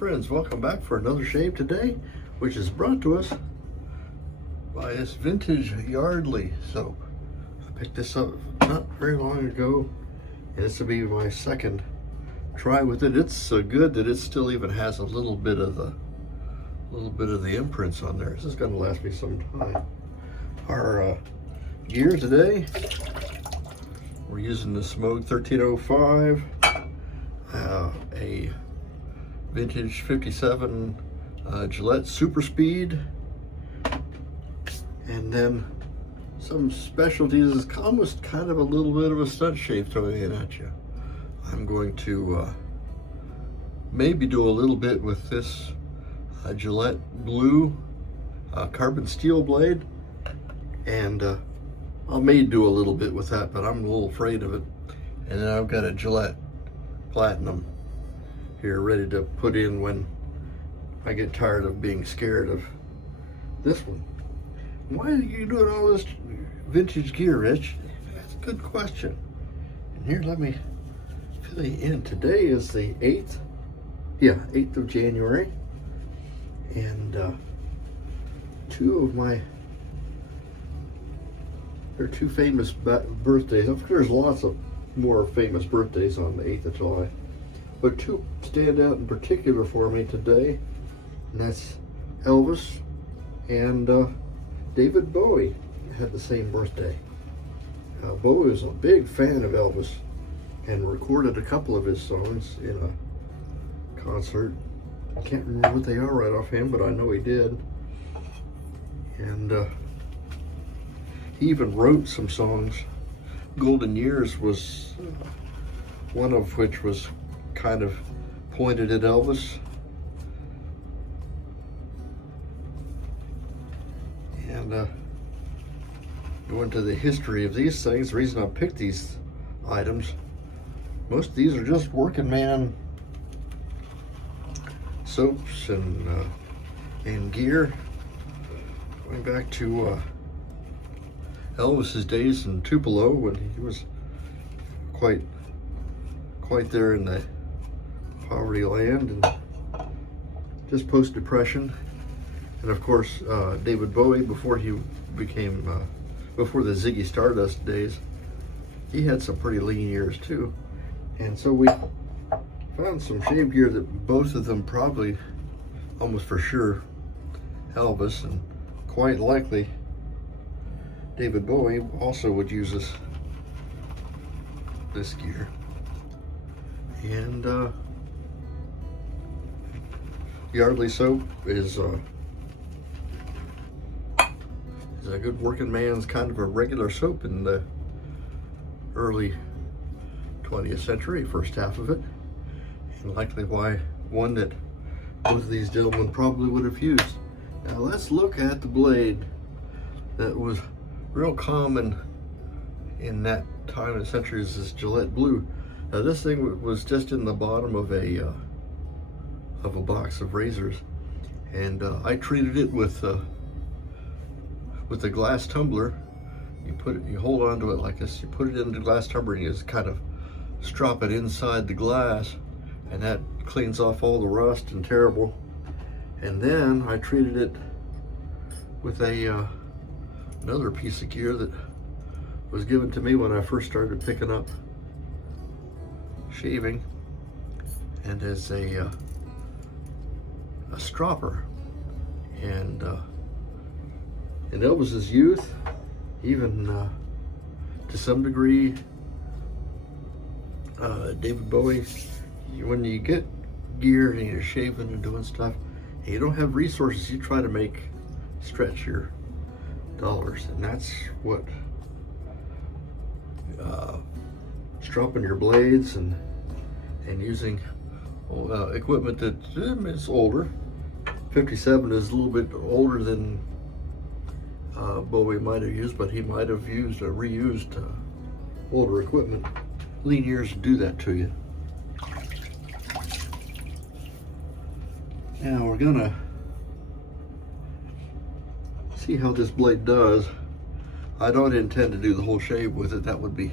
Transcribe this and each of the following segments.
friends, welcome back for another shave today, which is brought to us by this vintage Yardley soap. I picked this up not very long ago, and this will be my second try with it. It's so good that it still even has a little bit of the imprints on there. This is going to last me some time. Our gear today, we're using the Semogue 1305, a vintage 57 Gillette Super Speed, and then some specialties. It's almost kind of a little bit of a stunt shave thrown in at you. I'm going to maybe do a little bit with this Gillette Blue carbon steel blade, and I'll maybe do a little bit with that, but I'm a little afraid of it. And then I've got a Gillette Platinum here ready to put in when I get tired of being scared of this one. Why are you doing all this vintage gear, Rich? That's a good question. And here, let me fill you in. Today is the 8th of January, and there are two famous birthdays. There's lots of more famous birthdays on the 8th of July, but two stand out in particular for me today, and that's Elvis and David Bowie had the same birthday. Bowie was a big fan of Elvis and recorded a couple of his songs in a concert. I can't remember what they are right offhand, but I know he did. And he even wrote some songs. Golden Years was one of which was kind of pointed at Elvis. And going to the history of these things, the reason I picked these items, most of these are just working man soaps and gear, going back to Elvis's days in Tupelo when he was quite there in the poverty land and just post-depression. And of course, David Bowie, before he became, before the Ziggy Stardust days, he had some pretty lean years too. And so we found some shave gear that both of them probably, almost for sure, Elvis, and quite likely David Bowie also would use this gear. And Yardley soap is a good working man's kind of a regular soap in the early 20th century, first half of it, and likely one that both of these gentlemen probably would have used. Now let's look at the blade that was real common in that time and century, is this Gillette Blue. Now this thing was just in the bottom of a box of razors, and I treated it with a glass tumbler. You hold onto it like this, you put it in the glass tumbler, and you just kind of strop it inside the glass, and that cleans off all the rust and terrible. And then I treated it with another piece of gear that was given to me when I first started picking up shaving, and as a stropper. And in Elvis's youth, even to some degree, David Bowie, when you get gear and you're shaving and doing stuff, and you don't have resources, you try to stretch your dollars, and that's what stropping your blades and using equipment that is older. 57 is a little bit older than Bowie might have used, but he might have used reused older equipment. Lean years do that to you. Now we're gonna see how this blade does. I don't intend to do the whole shave with it. That would be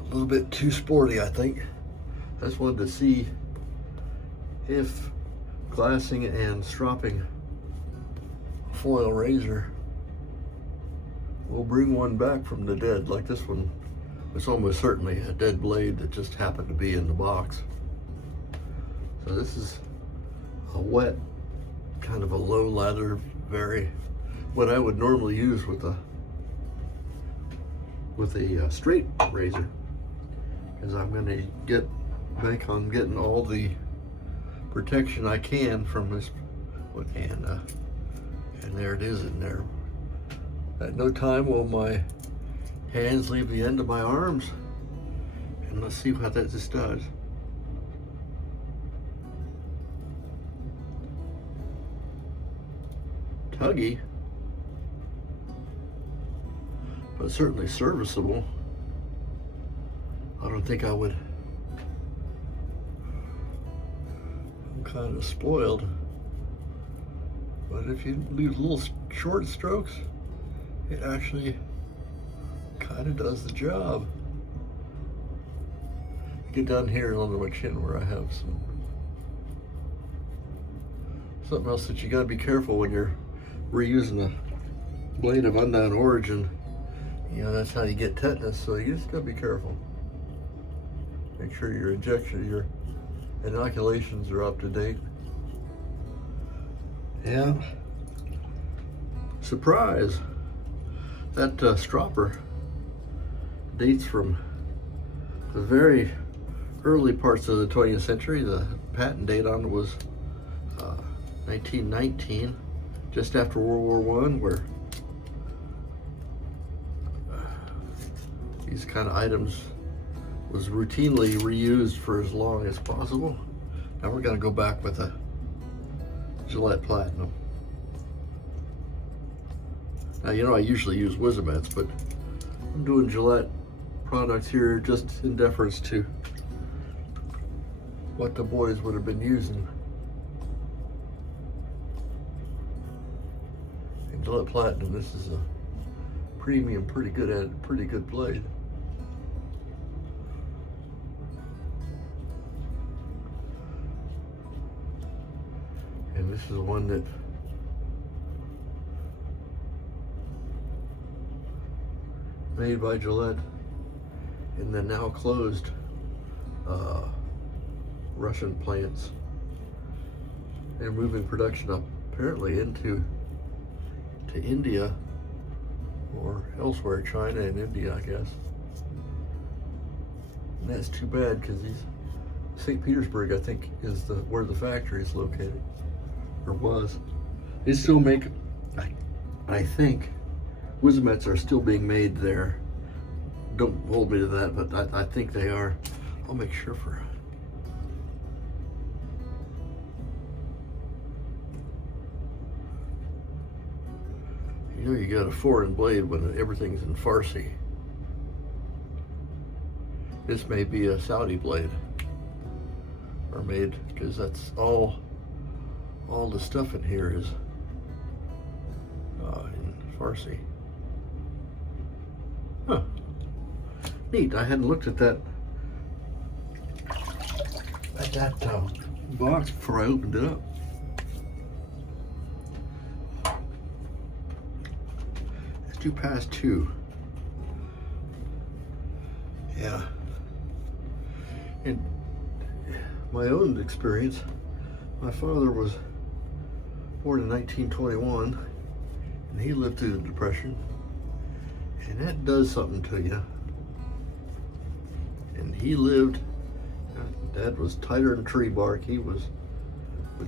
a little bit too sporty, I think. I just wanted to see if glassing and stropping foil razor. We'll bring one back from the dead, like this one. It's almost certainly a dead blade that just happened to be in the box. So this is a wet, kind of a low lather, very, what I would normally use with a straight razor, because I'm going to bank on getting all the protection I can from this, and there it is in there. At no time will my hands leave the end of my arms, and let's see how that just does. Tuggy, but certainly serviceable. I don't think I would. I'm kind of spoiled, but if you leave little short strokes, it actually kind of does the job. Get down here under my chin where I have something else that you got to be careful when you're reusing a blade of unknown origin. You know, that's how you get tetanus, so you just got to be careful. Make sure your inoculations are up to date. Yeah. Surprise! That stropper dates from the very early parts of the 20th century. The patent date on it was 1919, just after World War I, where these kind of items was routinely reused for as long as possible. Now we're going to go back with a Gillette Platinum. Now, you know, I usually use Wizamets, but I'm doing Gillette products here just in deference to what the boys would have been using. And Gillette Platinum, this is a premium, pretty good blade. And this is one that made by Gillette in the now closed Russian plants, and moving production up apparently into India or elsewhere, China and India, I guess. And that's too bad, because St. Petersburg, I think, is where the factory is located, or was. They still make, I think, Wizamets are still being made there. Don't hold me to that, but I think they are. I'll make sure for. You know, you got a foreign blade when everything's in Farsi. This may be a Saudi blade, or made, because that's all the stuff in here is in Farsi. Huh. Neat. I hadn't looked at that box before I opened it up. It's 2:02. Yeah. In my own experience, my father was born in 1921, and he lived through the Depression, and that does something to you. And he lived, Dad was tighter than tree bark. He would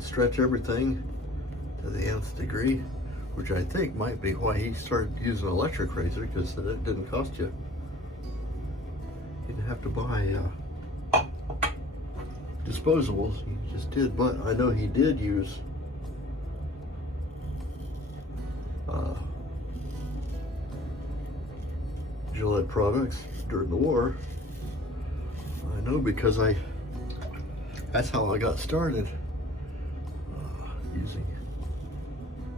stretch everything to the nth degree, which I think might be why he started using an electric razor, because it didn't cost you. You didn't have to buy disposables, he just did. But I know he did use Gillette products during the war. I know, because that's how I got started using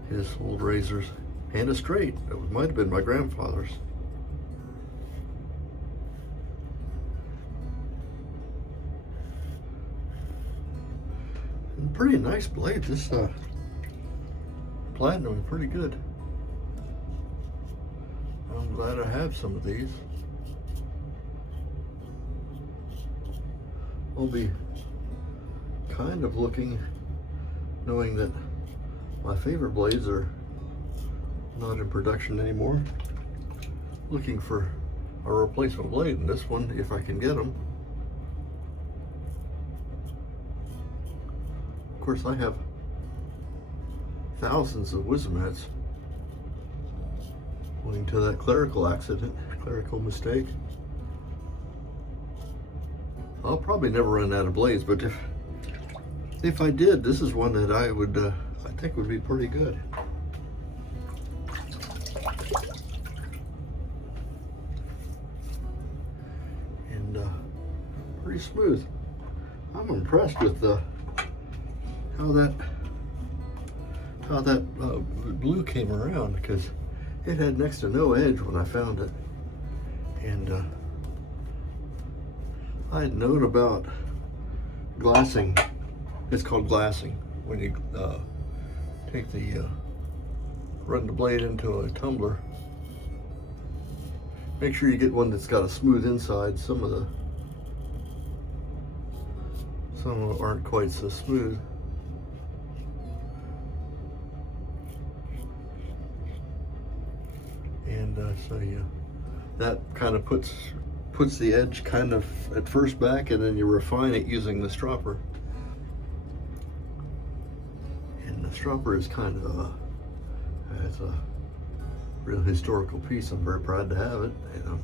his old razors, and a straight. That might have been my grandfather's. And pretty nice blade. This platinum is pretty good. I'm glad I have some of these. I'll be kind of looking, knowing that my favorite blades are not in production anymore, looking for a replacement blade, and this one, if I can get them. Of course, I have thousands of Wismats owing to that clerical mistake. I'll probably never run out of blades, but if I did, this is one that I would I think would be pretty good. And pretty smooth. I'm impressed with how that blue came around, because it had next to no edge when I found it. And I had known about glassing. It's called glassing, when you take run the blade into a tumbler. Make sure you get one that's got a smooth inside. Some of them aren't quite so smooth. And so that kind of puts the edge kind of at first back, and then you refine it using the stropper. And the stropper is kind of it's a real historical piece. I'm very proud to have it. And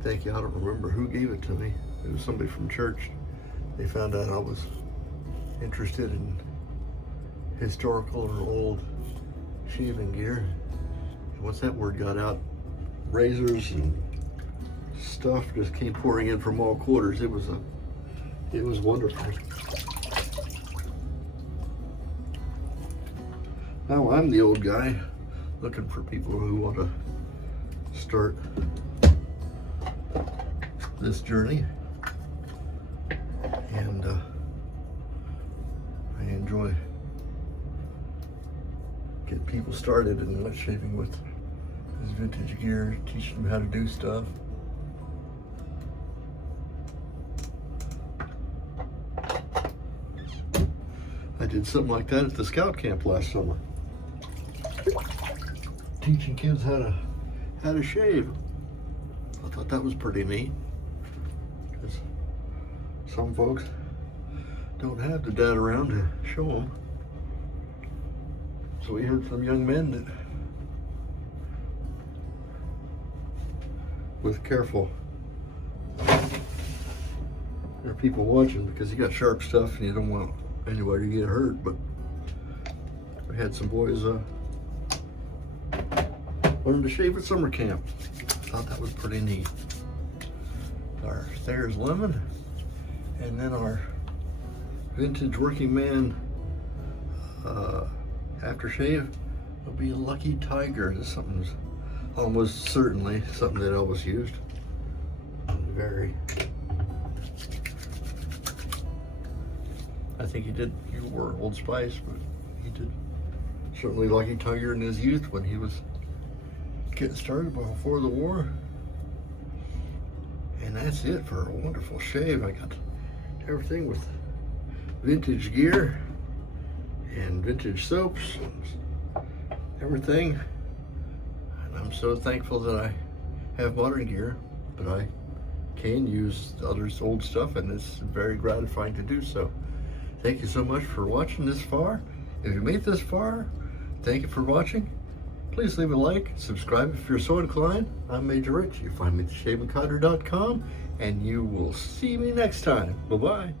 thank you. I don't remember who gave it to me. It was somebody from church. They found out I was interested in historical or old shaving gear. And once that word got out, razors and stuff just came pouring in from all quarters. It was wonderful. Now I'm the old guy looking for people who want to start this journey, and I enjoy getting people started in wet shaving with this vintage gear, teaching them how to do stuff. I did something like that at the scout camp last summer, teaching kids how to shave. I thought that was pretty neat, because some folks don't have the dad around to show them. So we had some young men that, with careful, there are people watching, because you got sharp stuff and you don't want anybody to get hurt. But we had some boys learn to shave at summer camp. Thought that was pretty neat. Our Thayer's Lemon, and then our vintage working man aftershave will be a Lucky Tiger. This is something, almost certainly something that Elvis used. I think he wore Old Spice, but he did certainly Lucky Tiger in his youth when he was getting started before the war. And that's it for a wonderful shave. I got everything with vintage gear and vintage soaps and everything. And I'm so thankful that I have modern gear, but I can use others' old stuff, and it's very gratifying to do so. Thank you so much for watching this far. If you made it this far, thank you for watching. Please leave a like, subscribe if you're so inclined. I'm Major Rich. You find me at shavingconner.com, and you will see me next time. Bye-bye.